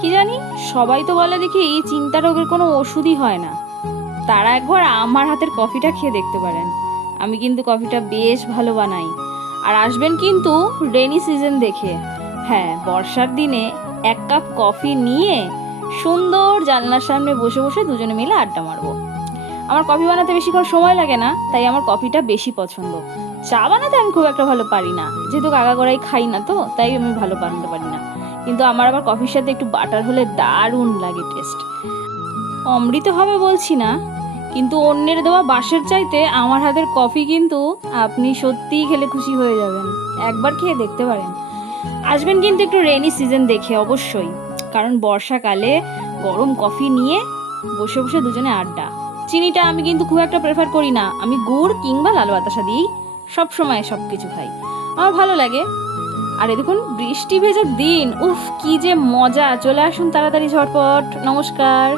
কি জানি, সবাই তো বলে দেখি চিন্তা রোগের কোনো ওষুধই হয় না। তারা একবার আমার হাতের কফিটা খেয়ে দেখতে পারেন। আমি কিন্তু কফিটা বেশ ভালো বানাই। আর আসবেন কিন্তু রেনি সিজন দেখে। হ্যাঁ, বর্ষার দিনে এক কাপ কফি নিয়ে সুন্দর জানলার সামনে বসে বসে দুজনে মিলে আড্ডা মারবো। আমার কফি বানাতে বেশিক্ষণ সময় লাগে না, তাই আমার কফিটা বেশি পছন্দ। চা বানাতে আমি খুব একটা ভালো পারি না, যেহেতু কাকাগোড়াই খাই না, তো তাই আমি ভালো বানাতে পারি না। কিন্তু আমার আবার কফির সাথে একটু বাটার হলে দারুণ লাগে টেস্ট। অমৃত হবে বলছি না, কিন্তু অন্যের দেওয়া বাঁশের চাইতে আমার হাতের কফি কিন্তু আপনি সত্যিই খেলে খুশি হয়ে যাবেন। একবার খেয়ে দেখতে পারেন। আসবেন কিন্তু একটু রেনি সিজন দেখে অবশ্যই, কারণ বর্ষাকালে গরম কফি নিয়ে বসে বসে দুজনে আড্ডা। চিনিটা আমি কিন্তু খুব একটা প্রেফার করি না, আমি গুড় কিংবা লাল বাতাসা দিয়েই সব সময় সব কিছু খাই, আমার ভালো লাগে। আর দেখুন বৃষ্টি ভেজা দিন, উফ কি যে মজা! চলে আসুন তাড়াতাড়ি ঝটপট। নমস্কার।